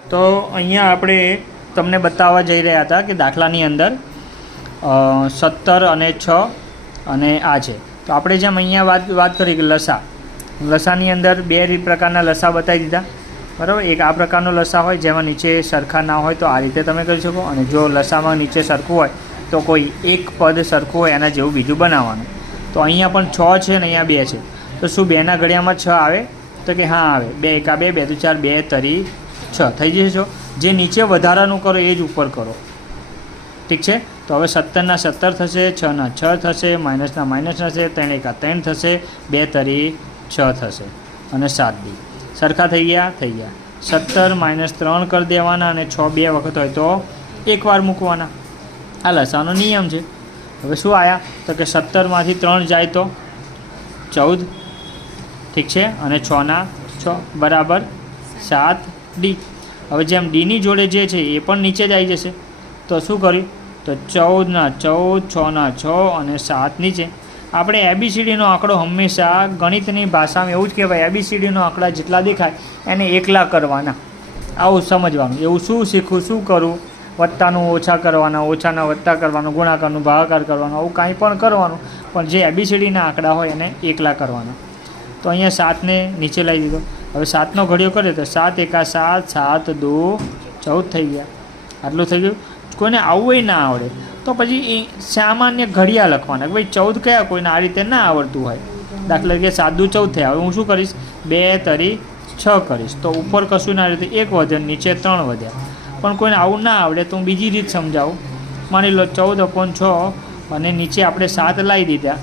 તો અહીંયા આપણે તમને બતાવવા જઈ રહ્યા હતા કે દાખલાની અંદર 17 અને 6 અને આ છે. તો આપણે જેમ અહીંયા વાત કરી કે લસાની અંદર બે પ્રકારના લસા બતાવી દીધા, બરાબર. એક આ પ્રકારનો લસા હોય જેમાં નીચે સરખા ના હોય તો આ રીતે તમે કરી શકો, અને જો લસામાં નીચે સરખું હોય તો કોઈ એક પદ સરખું હોય એના જેવું બીજું બનાવવાનું. તો અહીંયા પણ 6 છે અને અહીંયા 2 છે. તો શું 2ના ઘડિયામાં 6 આવે? તો કે હા આવે. 2 એકા 2, 2 દુ 4, 2 તરી 6 થઈ જશે. જે નીચે વધારાનું કરો એ જ ઉપર કરો, ઠીક છે. તો હવે 17ના 17 થશે, 6ના 6 થશે, માઇનસના માઇનસ થશે, 3 એકા 3 થશે, 2 તરી 6 થશે અને 7 ડી સરખા થઈ ગયા. 17 - 3 કરી દેવાના અને 6 2 વખત હોય તો એકવાર મૂકવાના. આ લસાનો નિયમ છે. હવે શું આવ્યા? તો કે 17માંથી 3 જાય તો 14, ઠીક છે, અને 6ના 6 બરાબર 7 ડી. હવે જેમ ડીની જોડે જે છે એ પણ નીચે જ આવી જશે. તો શું કર્યું? તો 14ના 14, 6ના 6 અને 7 નીચે. આપણે ABCDનો આંકડો હંમેશા ગણિતની ભાષામાં એવું જ કહેવાય, ABCDનો આંકડા જેટલા દેખાય એને એકલા કરવાના. આવું સમજવાનું. એવું શું શીખવું, શું કરવું? વત્તાનું ઓછા કરવાના, ઓછાના વત્તા કરવાનું, ગુણાકારનું ભાગાકાર કરવાનું, આવું કાંઈ પણ કરવાનું, પણ જે ABCDના આંકડા હોય એને એકલા કરવાના. તો અહીંયા 7ને નીચે લાવી દીધો. હવે 7નો ઘડિયો કરે તો 7 એકા 7, 7 દુ 14 થઈ ગયા. આટલું થઈ ગયું. કોઈને આવું ના આવડે તો પછી એ સામાન્ય ઘડિયા લખવાના કે ભાઈ 14 કયા, કોઈને આ રીતે ના આવડતું હોય. દાખલા તરીકે 7 દુ 14 થયા. હવે હું શું કરીશ? 2 તરી 6 કરીશ. તો ઉપર કશું ના રીતે 1 વધે, નીચે 3 વધ્યા. પણ કોઈને આવું ના આવડે તો હું બીજી રીત સમજાવું. માની લો 14/6 અને નીચે આપણે 7 લાવી દીધા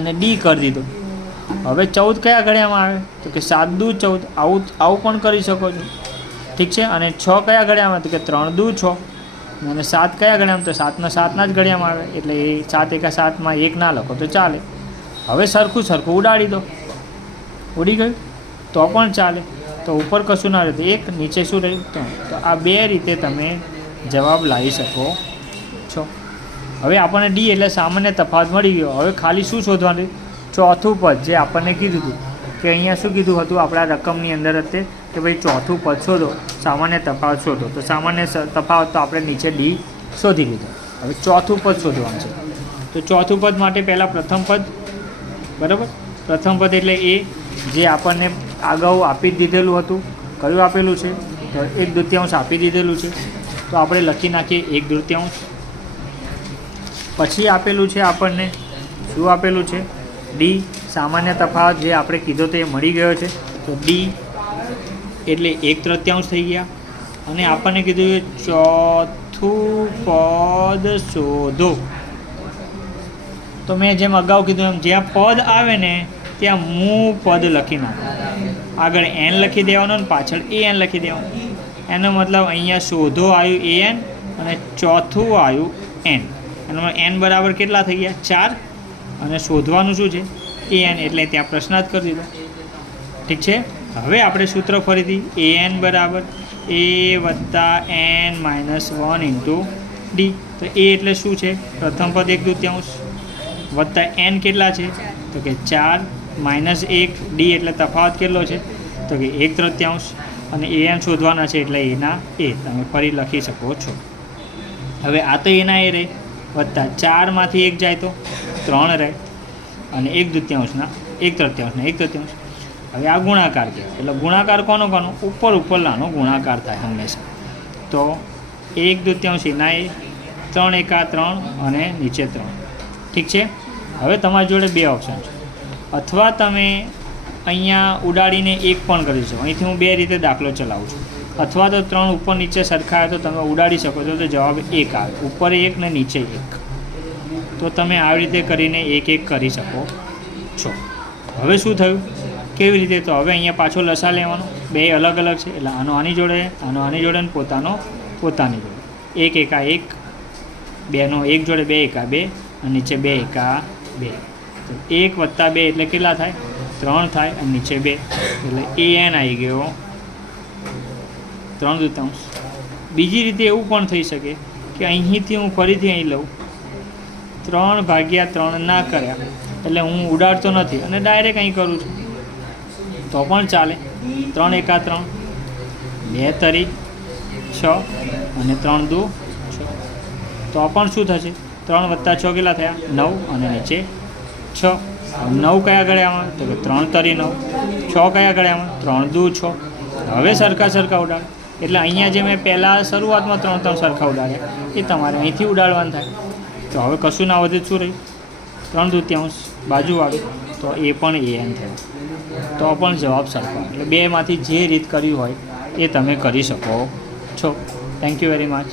અને ડી કરી દીધું. હવે 14 કયા ઘડિયામાં આવે? તો કે 7 દુ 14. આવું પણ કરી શકો છો, ઠીક છે. અને 6 કયા ઘડિયામાં? તો કે 3 દુ 6. અને 7 કયા ઘડિયામાં? તો 7ના 7ના જ ઘડિયામાં આવે. એટલે એ 7 એકા 7માં 1 ના લખો તો ચાલે. હવે સરખું ઉડાડી દો. ઉડી ગયું તો પણ ચાલે. તો ઉપર કશું ના રહે તો 1, નીચે શું રહ્યું? તો આ 2 રીતે તમે જવાબ લાવી શકો છો. હવે આપણને ડી એટલે સામાન્ય તફાવત મળી ગયો. હવે ખાલી શું શોધવાનું? ચોથું પદ જે આપણને કીધું હતું કે અહીંયા શું કીધું હતું આપણા રકમની અંદર હતી કે ભાઈ ચોથું પદ શોધો, સામાન્ય તફાવત શોધો. તો સામાન્ય તફાવત તો આપણે નીચે ડી શોધી લીધો. હવે ચોથું પદ શોધવાનું છે. તો ચોથું પદ માટે પહેલાં પ્રથમ પદ, બરાબર. પ્રથમ પદ એટલે એ જે આપણને અગાઉ આપી દીધેલું હતું. કયું આપેલું છે? તો 1/2 આપી દીધેલું છે. તો આપણે લખી નાખીએ 1/2. પછી આપેલું છે આપણને શું આપેલું છે? ડી. સામાન્ય તફાવત જે આપણે કીધો તો એ મળી ગયો છે. તો ડી એટલે 1/3 થઈ ગયા. અને આપણને કીધું કે ચોથું પદ શોધો. તો મેં જેમ અગાઉ કીધું એમ જ્યાં પદ આવે ને ત્યાં હું પદ લખી નાખું. આગળ એન લખી દેવાનો અને પાછળ an લખી દેવાનું. એનો મતલબ અહીંયા શોધો આવ્યું an અને ચોથું આવ્યું n. એનો n બરાબર કેટલા થઈ ગયા? 4. અને શોધવાનું શું છે? an. એટલે ત્યાં પ્રશ્નાર્થ કરી દીધો, ઠીક છે. હવે આપણે સૂત્ર ફરીથી an બરાબર a વત્તા n -1 ઇન્ટુ ડી. તો એ એટલે શું છે? પ્રથમ પદ 1/2 વત્તા n કેટલા છે? તો કે 4 -1 ડી એટલે તફાવત કેટલો છે? તો કે 1/3. અને an શોધવાના છે એટલે એના એ તમે ફરી લખી શકો છો. હવે આ તો એના એ રહે, વત્તા 4માંથી 1 જાય તો 3 રહે, અને 1/2 1/3 1/3. હવે આ ગુણાકાર કહેવાય. એટલે ગુણાકાર કોનો ઉપર નાનો ગુણાકાર થાય હંમેશા. તો 1/2 એના એ, 3 એકા 3 અને નીચે 3, ઠીક છે. હવે તમારી જોડે 2 ઓપ્શન છે. અથવા તમે અહીંયા ઉડાડીને 1 પણ કરી શકો. અહીંથી હું 2 રીતે દાખલો ચલાવું છું. અથવા તો 3 ઉપર નીચે સરખા આવે તો તમે ઉડાડી શકો છો, તો જવાબ 1 આવે. ઉપર 1 ને નીચે 1. તો તમે આવી રીતે કરીને 1 કરી શકો છો. હવે શું થયું? કેવી રીતે? તો હવે અહીંયા પાછો લસા લેવાનો. 2 અલગ અલગ છે એટલે આનો આની જોડે, આનો આની જોડે અને પોતાનો પોતાની જોડે. 1 એકા 1, 2નો 1 જોડે 2 એકા 2 અને નીચે 2 એકા 2. તો 1 વત્તા 2 એટલે કેટલા થાય? 3 થાય અને નીચે 2 એટલે an આવી ગયો 3/2. બીજી રીતે એવું પણ થઈ શકે કે અહીંથી હું ફરીથી અહીં લઉં, 3/3 ના કર્યા એટલે હું ઉડાડતો નથી અને ડાયરેક્ટ અહીં કરું છું તો પણ ચાલે. 3 એકા 3 2 તરી 6 અને 3 દુ 6. તો આ પણ શું થશે? 3 + 6 કેટલા થયા? 9 અને નીચે 6. 9 કયા ગળ્યામાં? તો કે 3 તરી 9. 6 કયા ગળ્યામાં? 3 દુ 6. હવે સરખા ઉડાડ. એટલે અહીંયા જે મેં પહેલાં શરૂઆતમાં 3 સરખા ઉડાડ્યા એ તમારે અહીંથી ઉડાડવાનું થાય. તો હવે કશું ના વધે, શું રહ્યું? 3/2 બાજુવાળું, તો એ પણ an થયું. તો પણ જવાબ સરખો. એટલે બેમાંથી જે રીત કરી હોય એ તમે કરી શકો છો. Thank you very much.